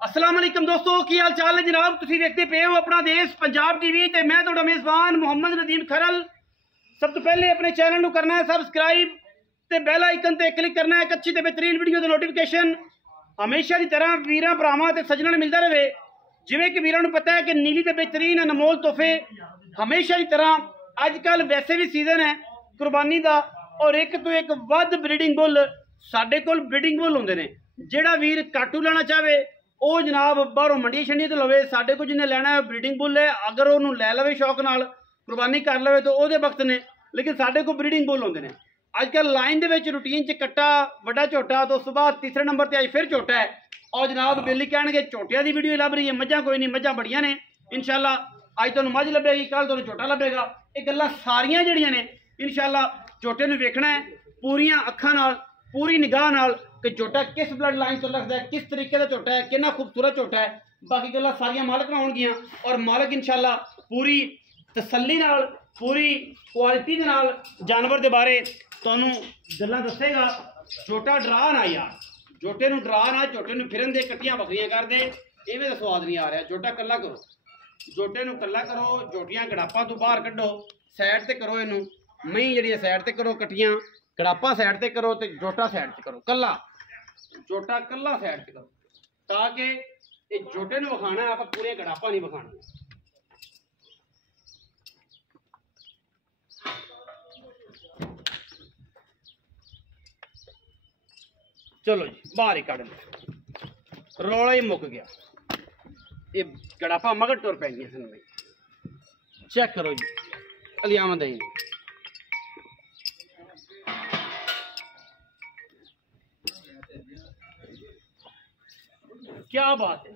अस्सलाम वालेकुम दोस्तों, की हाल चाल है जनाब। तुसीं देखते पे हो अपना देश पंजाब टीवी ते मैं तुहाडा मेज़बान मुहम्मद नदीम खरल। सब तो पहले अपने चैनल को करना है सबसक्राइब ते बैल आइकन ते क्लिक करना है। एक अच्छी ते बेहतरीन वीडियो दी नोटिफिकेशन हमेशा की तरह वीरां भरावां ते सज्जणां नूं मिलदा रहे। जिवें कि वीरां नूं पता है कि नीली ते बेहतरीन अनमोल तोहफे हमेशा की तरह अजकल वैसे भी सीजन है कुर्बानी का और एक तो एक वध ब्रीडिंग बुल साडे कोल ब्रीडिंग बुल हुंदे ने। जिहड़ा वीर काटू लेना चाहे ਉਹ जनाब बाहरों मंडिया शंडिया तो लवे, साढ़े को जिन्हें लैना है ब्रीडिंग बुल है। अगर वो लै लवे शौक नाल कुर्बानी कर लवे तो वो वक्त ने, लेकिन साढ़े को ब्रीडिंग बुल होंगे ने। अजकल लाइन के रूटीन च कट्टा वड्डा झोटा तो सुबह तीसरे नंबर पर अज फिर झोटा है। और जनाब बेली कहणगे झोटिया की वीडियो लभ रही है, मझां कोई नहीं, मझां बड़ियां ने। इंशाअल्लाह अज तुहानूं मझ लभेगी, कल तुहानूं झोटा लभेगा। ये गल्लां सारियां जिहड़ियां ने इंशाअल्लाह झोटे नूं वेखना है पूरियां अखां नाल, पूरी निगाह नाल कि झोटा किस ब्लड लाइन तो लगता है, किस तरीके का झोटा है, कितना खूबसूरत झोटा है। बाकी गल्लां सारियां मालक नाल होणगियां और मालक इंशाअल्लाह पूरी तसल्ली नाल पूरी क्वालिटी दे नाल जानवर के बारे तुहानूं गल्लां दस्सेगा। झोटा डरा ना यार, झोटे नूं डरा ना, झोटे नूं फिरन दे, कट्टियां बकरियां कर दे, इवें दा स्वाद नहीं आ रहा। झोटा कल्ला करो, झोटे नूं कल्ला करो, झोटियां गड़ापां तो बाहर कड्डो, साइड ते करो, इनू मई जिहड़ी साइड ते करो, कट्टियां गड़ापा साइड ते करो, तो झोटा साइड ते करो, कल्ला झोटा कल्ला साइड ते करो, ताकि ये झोटे नूं विखाना है, आप पूरे गड़ापा नहीं विखाना। चलो जी बाहर ही कड़ लो, रौला ही मुक गया। ये गड़ापा मगर टुर पै गई सन भाई, चेक करो जी अलियामा दही। क्या बात है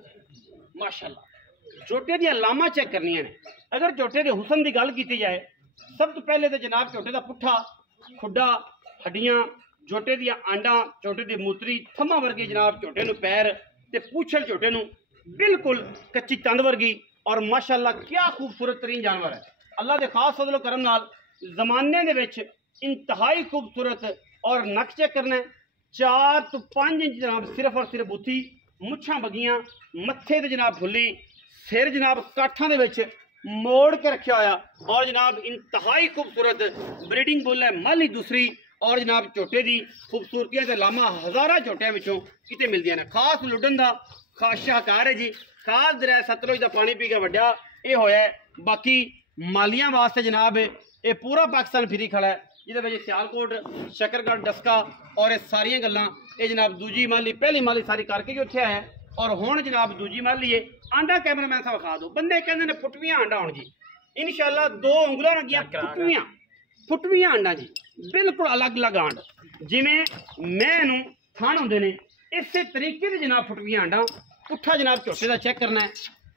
माशाल्लाह। झोटे दी लामा चेक करनी ने। अगर झोटे के हुसन की गल की जाए, सब तो पहले तो जनाब झोटे का पुट्ठा खुडा हड्डियां, झोटे दियां आंडा, झोटे की मूतरी, थम्मा वर्गी जनाब झोटे नूं पैर ते पूछल झोटे नूं बिल्कुल कच्ची तंद वर्गी। और माशाल्लाह क्या खूबसूरत तरीन जानवर है। अल्लाह के खास फजलो करम नाल जमाने दे विच इंतहाई खूबसूरत। और नक चेक करना है, 4 तो 5 इंच जनाब सिर्फ और सिर्फ बुत्थी, मुछां बगियां, मत्थे ते जनाब फुल्ली, सिर जनाब काठां दे विच मोड़ के रखा होया। और जनाब इंतहाई खूबसूरत ब्रीडिंग बुल है, माली दूसरी। और जनाब झोटे की खूबसूरतियां ते लामा हज़ारां झोटियां विचों किते मिलदियां ने। खास लुडन का खास शाहकार है जी, खास दरिया सतलुज का पानी पी के वड्या ये होया है। बाकी मालियां वास्ते जनाब ये पूरा पाकिस्तान फिरी खड़ा है, जिहदे सियालकोट, शकरगढ़, डस्का और ये सारिया गल्लां ये जनाब दूजी माली, पहली माली सारी करके उत्थे आया है। और हुण जनाब दूजी माली है। आंडा कैमरामैन साहब खा दो, बंदे कहंदे ने फुटवियां आंडा होण जी, इंशाअल्लाह 2 उंगलां लगियां फुटवियां आंडा जी, बिल्कुल अलग अलग आंड। जिवें मैं थान होंदे ने इस तरीके से जनाब फुटवियां आंडा। पुट्ठा जनाब झोटे का चेक करना है,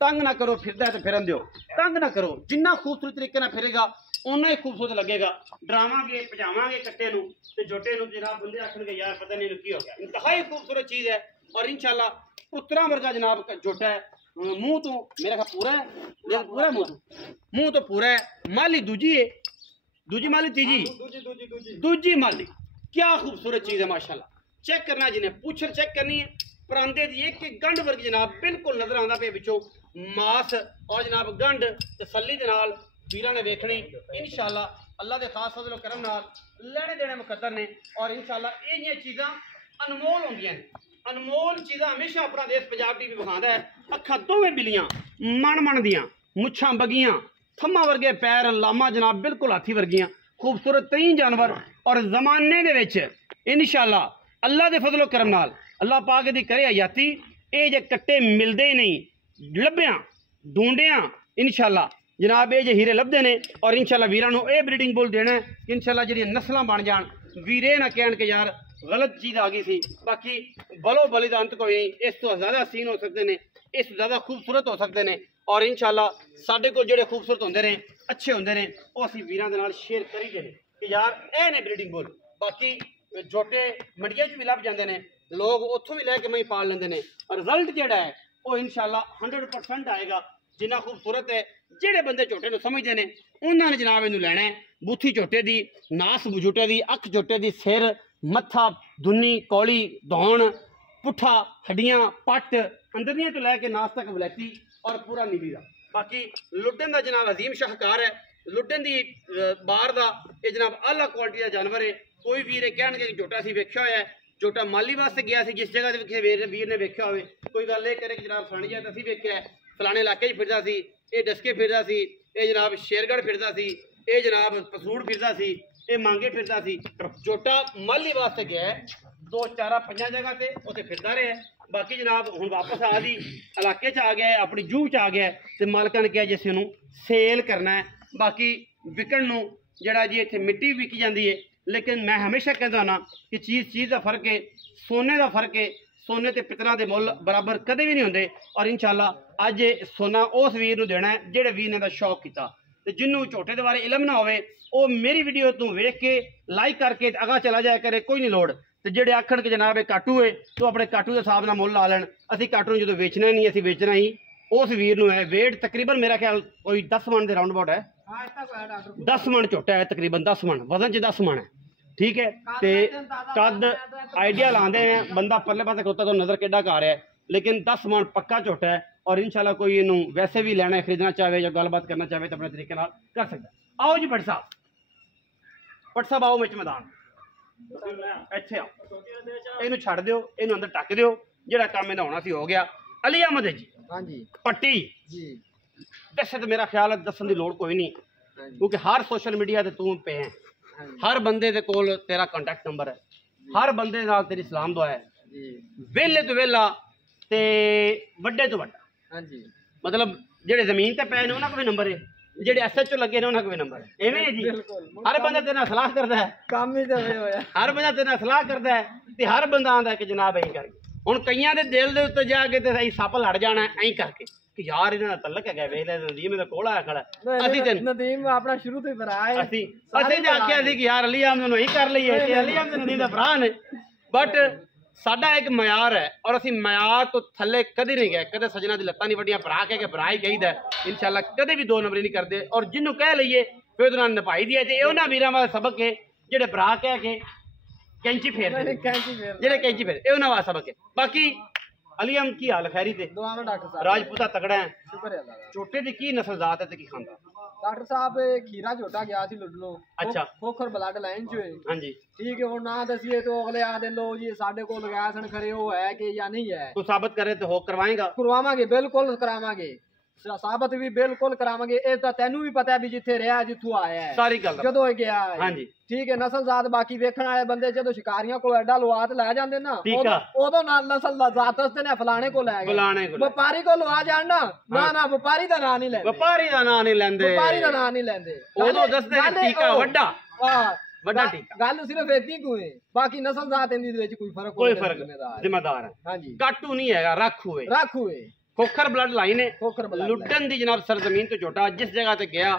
तंग ना करो, फिरदा है तो फिरन दो, तंग ना करो। जिन्ना खूबसूरत तरीके ना फिरेगा उन्ना ही खूबसूरत लगेगा। डरावांगे भजावांगे कट्टे नूं ते झोटे नूं जनाब बंदे आखणगे यार पता नहीं की हो गया। इंतहाई खूबसूरत चीज़ है। और इंशाअल्लाह पुत्रा वर्गा जनाब झोटा है। मुँह तो मेरा ख्याल पूरा है, पूरा मुँह तो पूरा है। माली दूजी है, दूजी माली तीजी दूजी माली, क्या खूबसूरत चीज़ है माशाल्लाह। चेक करना जिन्हें पूछर चेक करनी है, परांदे दी एक एक गंढ वर्गी जनाब बिल्कुल नजर आंदा पे विचों मास। और जनाब गंढ तसल्ली दे नाल वीरां ने वेखनी इंशाअल्लाह। अल्लाह के खास फजलो करम नाल लैने देने मुकद्दर ने। और इंशाअल्लाह ये चीज़ां अनमोल होंदियां ने। अनमोल चीज़ां हमेशा अपना देश पंजाब टीवी विखांदा है। अखां दोवें बिलियां मन दियां, मुछां बगियां, थम्मा वर्गे पैर, लामा जनाब बिल्कुल हाथी वर्गियां, खूबसूरत तरीन जानवर। और जमाने दे विच इंशाअल्लाह अल्लाह के फजलो करम नाल अल्लाह पाक दी करे हयाती, ये जे कट्टे मिलते ही नहीं, लभ्या ढूंढिया इंशाअल्लाह जनाब ये जे हीरे लभदे ने। और इंशाअल्लाह वीरां नूं ये ब्रीडिंग बुल देना है इंशाअल्लाह, जिहड़ियां नस्लां बन जाण, वीरे ना कहण के यार गलत चीज़ आ गई सी। बाकी बलो बली दा अंत कोई नहीं, इस तो ज़्यादा सीन हो सकते हैं, इस तो ज़्यादा खूबसूरत हो सकते हैं। और इंशाअल्लाह साडे कोल जिहड़े खूबसूरत होंदे ने, अच्छे होंदे ने, वो असीं वीरां दे नाल शेयर करी दे कि यार ये ने ब्रीडिंग बुल। बाकी झोटे मंडियां च भी लभ जांदे ने, लोग उत्थों भी लैके मई पाल लेंदे ने। और रिजल्ट जिहड़ा है वो इंशाअल्लाह 100% आएगा। जिन्ना खूबसूरत है, जिहड़े बंदे झोटे नूं समझदे ने उन्होंने जनाब इनू लैना है। बूथी झोटे की, नास झोटे की, अख झोटे की, सिर, मत्था, दुन्नी, कौली, दौण पुट्ठा हड्डियां पट अंदरियां तो लैके नास तक वलैती और पूरा नीली का। बाकी लुड्डन का जनाब अजीम शाहकार है, लुड्डन की बार का ये जनाब आला क्वालिटी का जानवर है। कोई वीर कह झोटा असीं वेख्या होया है, झोटा माली वास्ते गया सी, जिस जगह किसी वीर ने वेख्या हो कोई गल ये करे कि जनाब फलानी जगह असीं वेख्या है, फलाने इलाके फिरदा सी, ये डसके फिरदा सी, ये जनाब शेरगढ़ फिरदा सी, ये जनाब पसूड़ फिरदा सी, ये मांगे फिरदा सी। झोटा माली वास्ते गया है 2-4-5 जगह से उत्थे फिरदा रहा है। बाकी जनाब हुण वापस आ दी इलाके च आ गया है, अपनी जूह च आ गया है, तो मालकां ने कहा जिस इहनूं सेल करना है। बाकी विकण नूं जिहड़ा जी इत्थे मिट्टी विकी जाती है, लेकिन मैं हमेशा कहता ना कि चीज़ का फर्क है, सोने का फर्क है। सोने ते पितरां दे मुੱਲ बराबर कदे भी नहीं होंदे। और इंशाअल्लाह अज सोना उस वीर नूं देना है जिहड़े वीर ने दा शौक कीता। ते जिन्हों झोटे के बारे इलम ना होवे वो मेरी वीडियो तू वेख के लाइक करके अगा चला जाया करे, कोई नहीं लोड़। तो जेडे आखण के जनाब काटू है तो अपने काटू के हिसाब नाल मुੱਲ ला लैन। असीं काटू जो वेचना नहीं, असीं बेचना ही उस वीर नूं है। वेट तकरीबन मेरा ख्याल कोई 10 मन के राउंड अबाउट है, 10 मन झोटा है, तकरीबन 10 मन वजन च 10 मन है। ठीक है, तो कद आइडिया लाते हैं, बंदा परले पासे खड़ोता तो नज़र केड़ा आ रहा है, लेकिन 10 मन पक्का झोटा है। और इंशाल्लाह कोई इनू वैसे भी लेना खरीदना चाहे या गलबात करना चाहे तो अपने तरीके नाल कर सकता है। आओ जी भट्ट साहब आओ मिच मैदान इत्थे आओ, इनू छड़ दिओ, इनू अंदर टक दिओ, जिहड़ा काम इहदा होना सी हो गया। अली अहमद है जी, हाँ जी, पट्टी जी दस्से तो मेरा ख्याल है दस्सण दी लोड़ कोई नहीं, क्योंकि हर सोशल मीडिया ते तू पे है, हर बंदे दे कोल तेरा कॉन्टैक्ट नंबर है, हर बंदे नाल तेरी सलाम दुआ है, वेले तो वेला ते वड्डे तो वड्डा। हाँ जी, मतलब जेडे जमीन ते पे ने उन्हां कोल भी नंबर है, जेडे SHO लगे ने उन्हां कोल भी नंबर है। एवें है जी, हर बंदा तेरे नाल सलाह करदा है, काम ही ते होया, हर बंदा तेरे नाल सलाह करदा है ते हर बंदा आंदा है कि जनाब ऐं करके। हुण कईयां दे दिल दे उत्ते जाके ते ऐं सप लड़ जाना ऐं करके कि यार इन्हां दा तलक है, वेख ले नदीम दे कोल आया खड़ा। असीं ते नदीम अपना शुरू तो ही भरा है, असीं ते आखिया सी कि यार अली अहमद नूं ऐं कर लईए कि अली अहमद नदीम दा भरा ने। बट साडा एक म्यार है और असीं म्यार तो थल्ले कदे नहीं गए, कदे सजना दी लत्तां नहीं वड्डियां, भरा के भरा ही कहीदा इंशाअल्लाह, कदे भी 2 नंबरी नहीं करते। और जिन्हों कह लईए फिर उहदे नाल निभाई दी है। ते उन्हां वीरां वाला सबक है जेडे भरा कह के कैंची फेर जेडे कैंची फेर, ये उन्हां वाला सबक है। बाकी अली अहमद की हाल खैरी ते राजपूता तगड़ा है, झोटे दी की नस्ल जात है ते की खांदा? डॉक्टर साहब खीरा झोटा गया सी लुडलो, अच्छा खोखर ब्लड लाइन च। हां जी, ठीक है, हुण ना दसिए तो अगले आदे लो जी साडे कोल गया सन, खरे वो है कि या नहीं है। तू साबित करे तो हो करवाएगा? करवावांगे, बिल्कुल करावांगे, साबित भी बिल्कुल करावांगे। ये तो तेनू भी पता है भी जिथे रहा जिथों आया है, सारी गल जदों गया है। हां जी, ठीक है, नस्ल जात बाकी वेखण वाले बंदे जदों शिकारियां को एडा लवा लै जांदे ना, उदों नस्ल जात दसदे ने फलाने को लै गए, व्यापारी को लवा जाण ना ना व्यापारी दा नाम नहीं लैंदे, व्यापारी दा नाम नहीं लैंदे, व्यापारी दा नाम नहीं लैंदे, उदों दसदे ने टीका वड्डा वड्डा टीका। गल सिर्फ इतनी को है, बाकी नस्ल जात इंदी दे विच कोई फर्क जिम्मेदार है। हां जी, काटू नहीं हैगा, रख हुए खोखर ब्लड लाइन है, लुड्डन दी जनाब सरजमीन तो झोटा। जिस जगह ते गया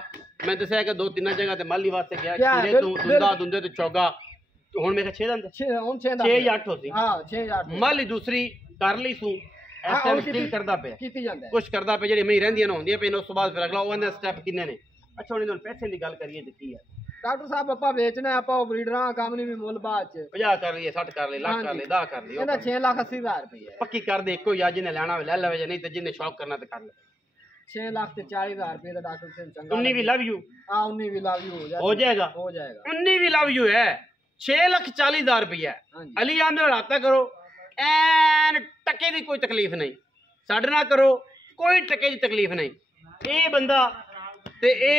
मैं दस्या कि 2-3 जगह ते माली वास्ते गया, खीरे तो दुंदा दुंदे तो चौगा, तो हुण मेरे 6 दंद 6 या 8 होसी। हां 6 या 8 माली दूसरी कर ली सू ऐसे स्टिल करदा पे कीती जांदा कुछ करदा पे, जेडी मैं रहंदियां ना होंदियां पे, उस बाद फिर अगला ओने स्टेप किन्ने ने। अच्छा हुण इन्हां पैसे दी गल करिए ते की है डॉक्टर साहब, आपा बेचना है, आपा ब्रीडरां काम नहीं भी मुल बाद च 50 कर लिए, 60 कर लिए, लाख कर लिए, 10 कर लिए, ਇਹਦਾ 6,80,000 रुपए पक्की कर दे। कोई आज ने लेना ले लवे, जे नहीं ते जिन्ने शौक करना ते कर ले। 6,40,000 रुपए दा डॉक्टर से चंगा। 19 भी लव यू, हां 19 भी लव यू हो जाएगा 19 भी लव यू है, 6,40,000 रुपया। अली अहमद नाल राता करो, एन टके दी कोई तकलीफ नहीं, साडे नाल करो कोई टके दी तकलीफ नहीं। ये बंदा ते ये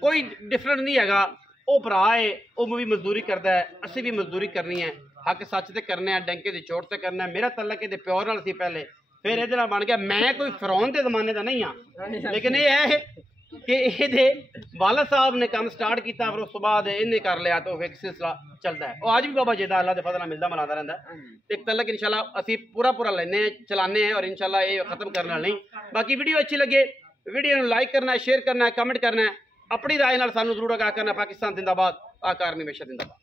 कोई डिफरेंट नहीं हैगा, वो भरा है, वो भी मजदूरी करता है, असी भी मजदूरी करनी है, हक सच ते करने हैं, डंके की चोट ते करना है। मेरा तलक ये प्योर नाल सी पहले, फिर ये बन गया। मैं कोई फिरौन के जमाने का नहीं हाँ, लेकिन ये है कि ये वालद साहब ने काम स्टार्ट किया, फिर उस बाद इन्हें कर लिया, तो एक सिलसिला चलता है। और आज भी बाबा जेदा अल्लाह के फजल मिलता मनाता रहता है। एक तलक इंशाल्लाह असी पूरा लेने चलाने हैं, और इंशाल्लाह ये खत्म करने वाला नहीं। बाकी वीडियो अच्छी लगे, वीडियो लाइक करना है, शेयर करना है, कमेंट करना है, अपनी राय नाल सानू जरूर आगाह करना। पाकिस्तान जिंदाबाद, आकार हमेशा जिंदाबाद।